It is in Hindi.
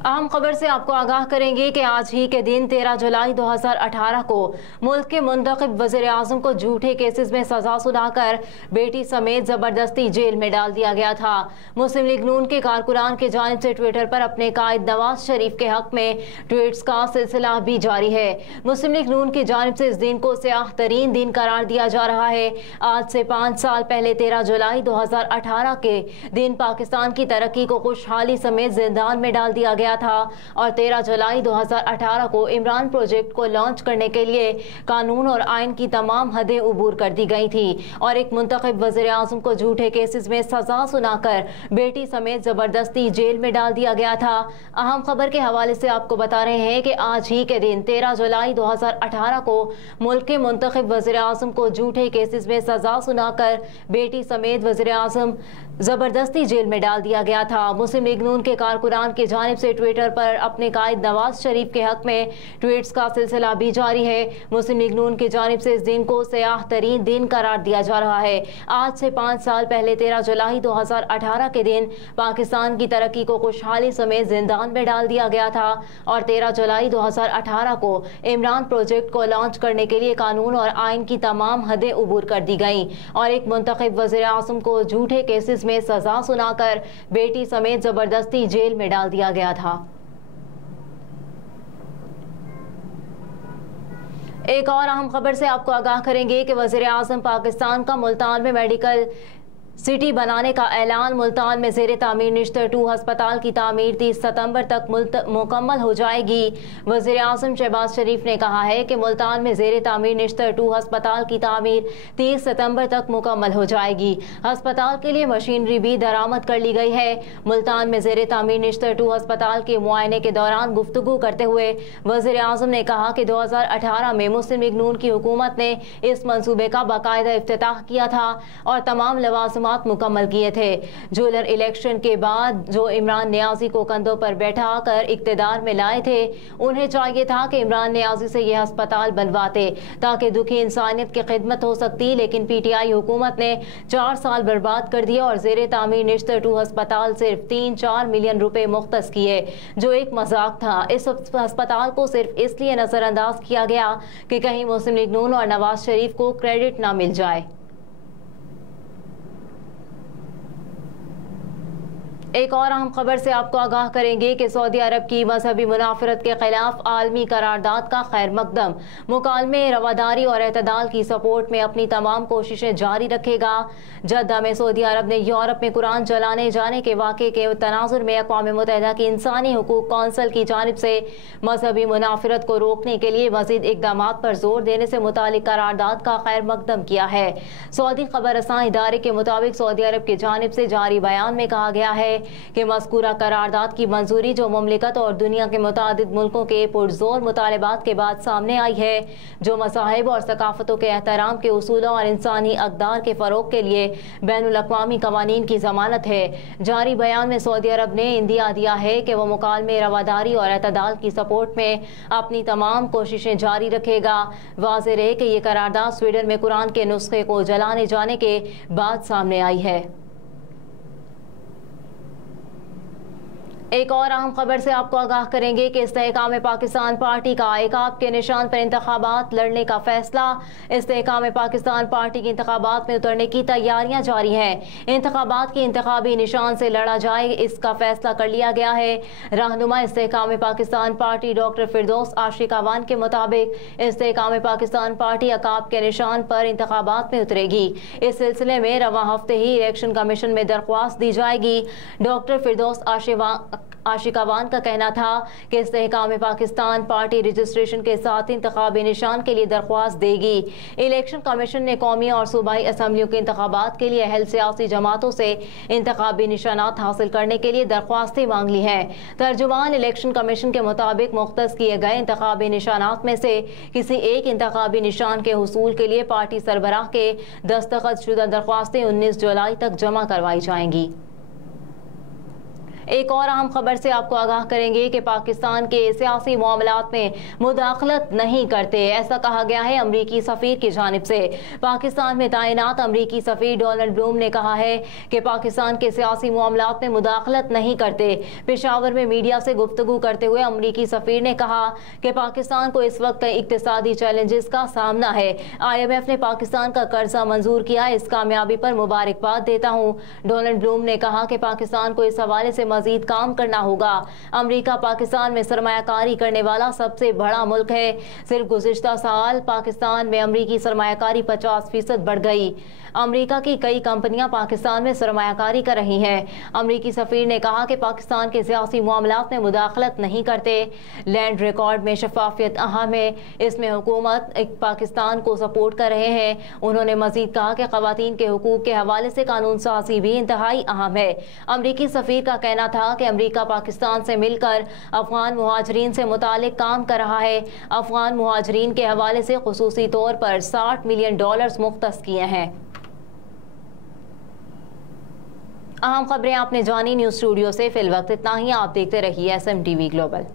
अहम खबर से आपको आगाह करेंगे कि आज ही के दिन 13 जुलाई 2018 को मुल्क के मुंतखब वज़ीर आज़म को झूठे केसेस में सजा सुनाकर बेटी समेत जबरदस्ती जेल में डाल दिया गया था। मुस्लिम लीग नून के कारकुनान की जानिब से ट्विटर पर अपने कायद नवाज शरीफ के हक में ट्वीट्स का सिलसिला भी जारी है। मुस्लिम लीग नून की जानिब से इस दिन को स्याह तरीन दिन करार दिया जा रहा है। आज से 5 साल पहले 13 जुलाई 2018 के दिन पाकिस्तान की तरक्की को खुशहाली समेत जिंदान में डाल दिया गया था और 13 जुलाई 2018 को इमरान प्रोजेक्ट को लॉन्च करने के लिए कानून और आइन की तमाम हदें उबूर कर दी गई थी और एक मुंतखब वज़ीर आज़म को झूठे केसेस में सजा सुनाकर बेटी समेत जबरदस्ती जेल में डाल दिया गया था। अहम खबर के हवाले से आपको बता रहे हैं कि आज ही के दिन 13 जुलाई 2018 को मुल्क के मुंतखब वज़ीर आज़म को झूठे केसेस में सजा सुनाकर बेटी समेत वज़ीर आज़म जबरदस्ती जेल में डाल दिया गया था। मुस्लिम लीग नून के कारकुनान की जानिब से ट्विटर पर अपने कायद नवाज शरीफ के हक में ट्वीट्स का सिलसिला भी जारी है। मुस्लिम लीग नून की जानिब से इस दिन को स्याह तरीन दिन करार दिया जा रहा है। आज से 5 साल पहले 13 जुलाई 2018 के दिन पाकिस्तान की तरक्की को खुशहाली समेत जिंदान में डाल दिया गया था और 13 जुलाई 2018 को इमरान प्रोजेक्ट को लॉन्च करने के लिए कानून और आइन की तमाम हदें उबूर कर दी गईं और एक मुंतखब वज़ीर आज़म को झूठे केसेस में सजा सुनाकर बेटी समेत जबरदस्ती जेल में डाल दिया गया था। एक और अहम खबर से आपको आगाह करेंगे कि वज़ीर आज़म पाकिस्तान का मुल्तान में मेडिकल सिटी बनाने का ऐलान। मुल्तान में ज़ेरे तामीर निश्तर 2 अस्पताल की तामीर 30 सितंबर तक मुकम्मल हो जाएगी। वज़ीर आज़म शहबाज शरीफ ने कहा है कि मुल्तान में ज़ेरे तामीर निश्तर 2 अस्पताल की तामीर 30 सितंबर तक मुकम्मल हो जाएगी। अस्पताल के लिए मशीनरी भी दरामद कर ली गई है। मुल्तान में ज़ेरे तामीर निश्तर 2 अस्पताल के मुआयने के दौरान गुफ्तगू करते हुए वज़ीर आज़म ने कहा कि 2018 में मुस्लिम लीग नून की हुकूमत ने इस मंसूबे का बाकायदा इफ्तिताह किया था और तमाम लवाज़िमात मुकम्मल किए थे। जुलर इलेक्शन के बाद जो इमरान नियाजी को कंधों पर बैठा कर इक्तदार में लाए थे, उन्हें चाहिए था कि इमरान नियाजी से यह अस्पताल बनवाते ताकि दुखी इंसानियत की खिदमत हो सकती, लेकिन पीटीआई हुकूमत ने 4 साल बर्बाद कर दिया और ज़ेरे तामीर निश्तर 2 अस्पताल सिर्फ 3-4 मिलियन रुपए मुख्तस किए, जो एक मजाक था। इस अस्पताल को सिर्फ इसलिए नजरअंदाज किया गया कि कहीं मुस्लिम लीग नून और नवाज शरीफ को क्रेडिट ना मिल जाए। एक और अहम खबर से आपको आगाह करेंगे कि सऊदी अरब की मजहबी मुनाफरत के खिलाफ आलमी करारदाद का खैर मकदम मुकालमे रवादारी और एतदाल की सपोर्ट में अपनी तमाम कोशिशें जारी रखेगा। जद्दा में सऊदी अरब ने यूरोप में कुरान जलाने जाने के वाक़े के तनाजुर में अक़वाम मुत्तहिदा की इंसानी हुकूक कौंसिल की जानिब से मजहबी मुनाफरत को रोकने के लिए मज़ीद इक़दाम पर जोर देने से मुतालिक करारदाद का खैर मकदम किया है। सऊदी खबर रसां इदारे के मुताबिक सऊदी अरब की जानिब से जारी बयान में कहा गया है कि मज़कूरा करारदाद की मंजूरी जो मुमलिकत और दुनिया के मुतादिद मुल्कों के पुरजोर मुतालबात के बाद सामने आई है, जो मज़ाहिब और सकाफ़तों के एहतराम के उसूलों और इंसानी अक़दार के फ़रोग़ के लिए बैनुल अक़वामी क़वानीन की ज़मानत है। जारी बयान में सऊदी अरब ने इंदिया दिया है कि वह मुकालमे रवादारी और एतदाल की सपोर्ट में अपनी तमाम कोशिशें जारी रखेगा। वाज़ेह है कि ये करारदाद स्वीडन में कुरान के नुस्खे को जलाने जाने के बाद सामने आई है। एक और अहम खबर से आपको आगाह करेंगे कि इस्तेहकाम पाकिस्तान पार्टी का एकाब के निशान पर इंतखाबात लड़ने का फैसला। इस्तेहकाम पाकिस्तान पार्टी की इंतखाबात में उतरने की तैयारियां जारी हैं। इंतखाबात की इंतखाबी निशान से लड़ा जाए, इसका फैसला कर लिया गया है। रहनुमा इस्तेहकाम पाकिस्तान पार्टी डॉक्टर फिरदौस आशिक अवान के मुताबिक इस्तेहकाम पाकिस्तान पार्टी अकाब के निशान पर इंतखाबात में उतरेगी। इस सिलसिले में रवा हफ्ते ही इलेक्शन कमीशन में दरख्वास्त दी जाएगी। डॉक्टर फिरदौस आशिक अवान का कहना था कि इस्तेहकाम पाकिस्तान पार्टी रजिस्ट्रेशन के साथ इंतखाबी निशान के लिए दरख्वास्त देगी। इलेक्शन कमीशन ने कौमी और सूबाई असम्बलियों के इंतखाबात के लिए अहल सियासी जमातों से इंतखाबी निशानात हासिल करने के लिए दरख्वास्तें मांग ली हैं। तर्जुमान इलेक्शन कमीशन के मुताबिक मुख्तस किए गए इंतखाबी निशानात में से किसी एक इंतखाबी निशान के हुसूल के लिए पार्टी सरबराह के दस्तखत शुदा दरख्वास्तें 19 जुलाई तक जमा करवाई जाएंगी। एक और अहम खबर से आपको आगाह करेंगे कि पाकिस्तान के सियासी मामलात में मुदाखलत नहीं करते, ऐसा कहा गया है अमरीकी सफीर की जानिब से। पाकिस्तान में तैनात अमरीकी सफीर डोनाल्ड ब्लूम ने कहा है कि पाकिस्तान के सियासी मामलात में मुदाखलत नहीं करते। पेशावर में मीडिया से गुफ्तगू करते हुए अमरीकी सफीर ने कहा कि पाकिस्तान को इस वक्त इक्तिसादी चैलेंजेस का सामना है। IMF ने पाकिस्तान का कर्जा मंजूर किया, इस कामयाबी पर मुबारकबाद देता हूँ। डोनाल्ड ब्लूम ने कहा कि पाकिस्तान को इस हवाले से मजीद काम करना होगा। अमरीका पाकिस्तान में सरमायाकारी करने वाला सबसे बड़ा मुल्क है। सिर्फ गुज़िश्ता साल पाकिस्तान में अमरीकी सरमायाकारी 50% बढ़ गई। अमरीका की कई कंपनियां पाकिस्तान में सरमायाकारी कर रही हैं। अमरीकी सफीर ने कहा कि पाकिस्तान के सियासी मामलात में मुदाखलत नहीं करते। लैंड रिकॉर्ड में शफाफियत अहम है, इसमें हुकूमत पाकिस्तान को सपोर्ट कर रहे हैं। उन्होंने मजीद कहा कि खवातीन के हुकूक के हवाले से कानून साजी भी इंतहाई अहम है। अमरीकी सफीर का कहना था कि अमरीका पाकिस्तान से मिलकर अफगान मुहाजिरीन से मुतालिक काम कर रहा है। अफगान मुहाजिरीन के हवाले से खुसूसी तौर पर $60 मिलियन मुख्तस किए हैं। अहम खबरें आपने जानी। न्यूज़ स्टूडियो से फिल वक्त इतना ही। आप देखते रहिए SMTV ग्लोबल।